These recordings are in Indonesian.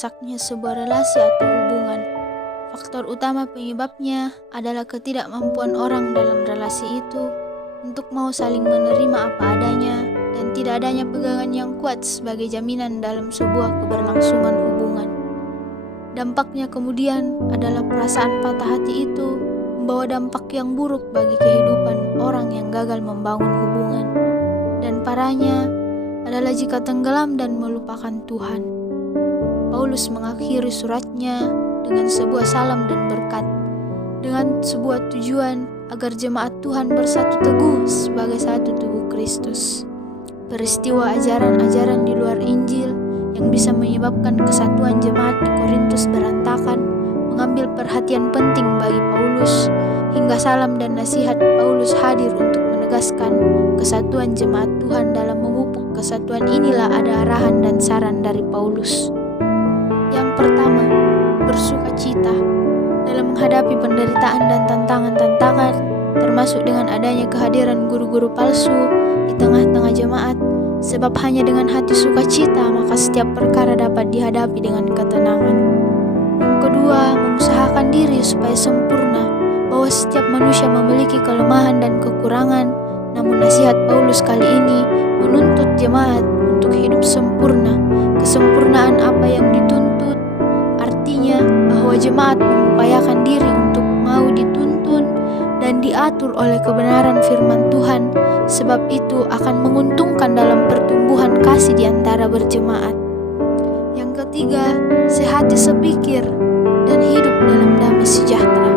rusaknya sebuah relasi atau hubungan. Faktor utama penyebabnya adalah ketidakmampuan orang dalam relasi itu untuk mau saling menerima apa adanya dan tidak adanya pegangan yang kuat sebagai jaminan dalam sebuah keberlangsungan hubungan. Dampaknya kemudian adalah perasaan patah hati itu membawa dampak yang buruk bagi kehidupan orang yang gagal membangun hubungan. Dan parahnya adalah jika tenggelam dan melupakan Tuhan. Paulus mengakhiri suratnya dengan sebuah salam dan berkat, dengan sebuah tujuan agar jemaat Tuhan bersatu teguh sebagai satu tubuh Kristus. Peristiwa ajaran-ajaran di luar Injil yang bisa menyebabkan kesatuan jemaat di Korintus berantakan mengambil perhatian penting bagi Paulus, hingga salam dan nasihat Paulus hadir untuk menegaskan kesatuan jemaat Tuhan. Dalam memupuk kesatuan inilah ada arahan dan saran dari Paulus. Yang pertama, bersukacita dalam menghadapi penderitaan dan tantangan-tantangan, termasuk dengan adanya kehadiran guru-guru palsu di tengah-tengah jemaat. Sebab hanya dengan hati sukacita maka setiap perkara dapat dihadapi dengan ketenangan. Yang kedua, mengusahakan diri supaya sempurna, bahwa setiap manusia memiliki kelemahan dan kekurangan. Namun nasihat Paulus kali ini menuntut jemaat untuk hidup sempurna. Kesempurnaan apa yang dituntut? Artinya bahwa jemaat mengupayakan diri untuk mau dituntun dan diatur oleh kebenaran firman Tuhan, sebab itu akan menguntungkan dalam pertumbuhan kasih di antara berjemaat. Yang ketiga, sehati sepikir dan hidup dalam damai sejahtera.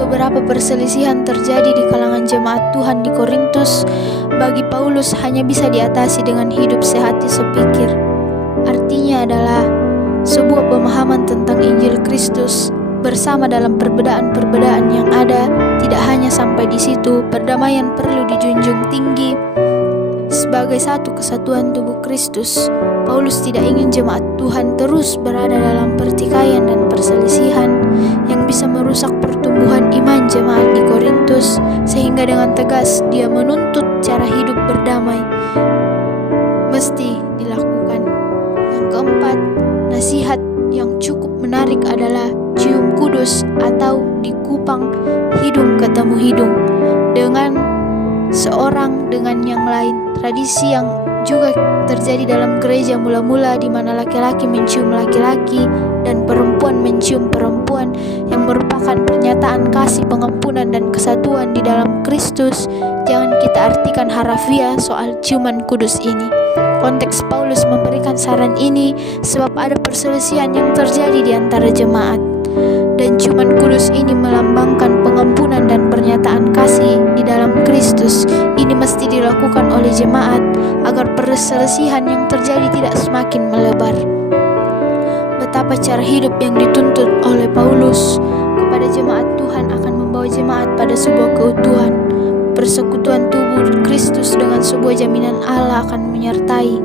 Beberapa perselisihan terjadi di kalangan jemaat Tuhan di Korintus. Bagi Paulus hanya bisa diatasi dengan hidup sehati sepikir. Artinya adalah sebuah pemahaman tentang Injil Kristus bersama dalam perbedaan-perbedaan yang ada. Tidak hanya sampai di situ, perdamaian perlu dijunjung tinggi. Sebagai satu kesatuan tubuh Kristus, Paulus tidak ingin jemaat Tuhan terus berada dalam pertikaian dan perselisihan yang bisa merusak pertumbuhan iman jemaat di Korintus, sehingga dengan tegas dia menuntut cara hidup berdamai mesti dilakukan. Yang keempat, nasihat yang cukup menarik adalah cium kudus atau di Kupang hidung ketemu hidung dengan seorang dengan yang lain. Tradisi yang juga terjadi dalam gereja mula-mula di mana laki-laki mencium laki-laki dan perempuan mencium perempuan yang merupakan pernyataan kasih, pengampunan dan kesatuan di dalam Kristus. Jangan kita artikan harafiah soal ciuman kudus ini. Konteks Paulus memberikan saran ini sebab ada perselisihan yang terjadi di antara jemaat. Dan ciuman kudus ini melambangkan pengampunan dan pernyataan kasih di dalam Kristus. Ini mesti dilakukan oleh jemaat agar perselisihan yang terjadi tidak semakin melebar. Betapa cara hidup yang dituntut oleh Paulus kepada jemaat Tuhan akan membawa jemaat pada sebuah keutuhan. Persekutuan tubuh Kristus dengan sebuah jaminan Allah akan menyertai.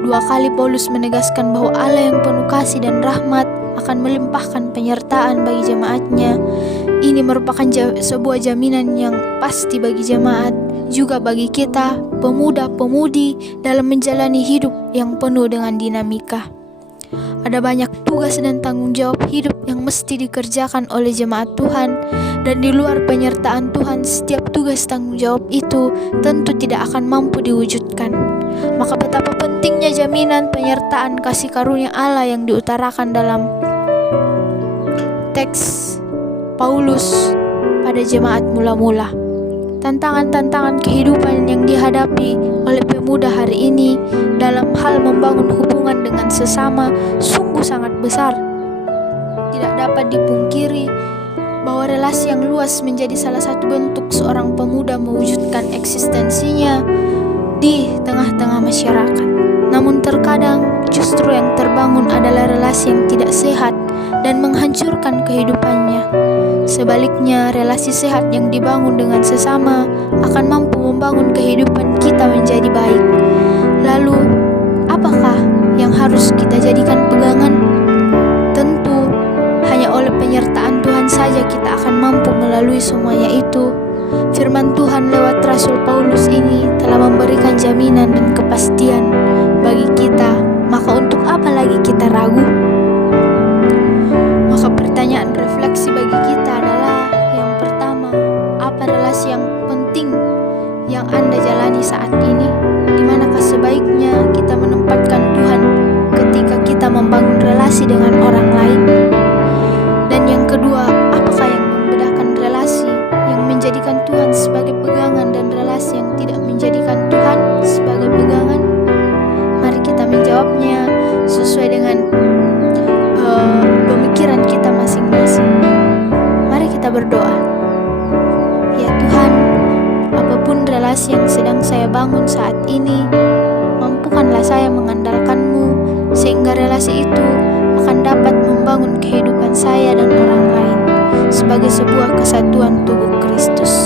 2 kali Paulus menegaskan bahwa Allah yang penuh kasih dan rahmat akan melimpahkan penyertaan bagi jemaatnya. Ini merupakan sebuah jaminan yang pasti bagi jemaat, juga bagi kita, pemuda-pemudi dalam menjalani hidup yang penuh dengan dinamika. Ada banyak tugas dan tanggung jawab hidup yang mesti dikerjakan oleh jemaat Tuhan, dan di luar penyertaan Tuhan, setiap tugas tanggung jawab itu tentu tidak akan mampu diwujudkan. Maka betapa pentingnya jaminan penyertaan kasih karunia Allah yang diutarakan dalam teks Paulus pada jemaat mula-mula. Tantangan-tantangan kehidupan yang dihadapi oleh pemuda hari ini dalam hal membangun hubungan dengan sesama sungguh sangat besar. Tidak dapat dipungkiri bahwa relasi yang luas menjadi salah satu bentuk seorang pemuda mewujudkan eksistensinya di tengah-tengah masyarakat. Namun terkadang justru yang terbangun adalah relasi yang tidak sehat dan menghancurkan kehidupannya. Sebaliknya, relasi sehat yang dibangun dengan sesama akan mampu membangun kehidupan kita menjadi baik. Lalu, apakah yang harus kita jadikan pegangan? Tentu, hanya oleh penyertaan Tuhan saja kita akan mampu melalui semuanya itu. Firman Tuhan lewat Rasul Paulus ini telah memberikan jaminan dan kepastian bagi kita maka untuk apa lagi kita ragu? Maka pertanyaan refleksi bagi kita adalah, yang pertama, apa relasi yang penting yang Anda jalani saat ini? Di manakah sebaiknya kita menempatkan Tuhan ketika kita membangun relasi dengan orang lain? Dan yang kedua, apakah yang membedakan relasi yang menjadikan Tuhan sebagai pegangan dan relasi yang tidak menjadikan Tuhan sebagai pegangan? Mari kita menjawabnya sesuai dengan pemikiran kita masing-masing. Mari kita berdoa. Ya Tuhan, apapun relasi yang sedang saya bangun saat ini, mampukanlah saya mengandalkan-Mu, sehingga relasi itu akan dapat membangun kehidupan saya dan orang lain sebagai sebuah kesatuan tubuh Kristus.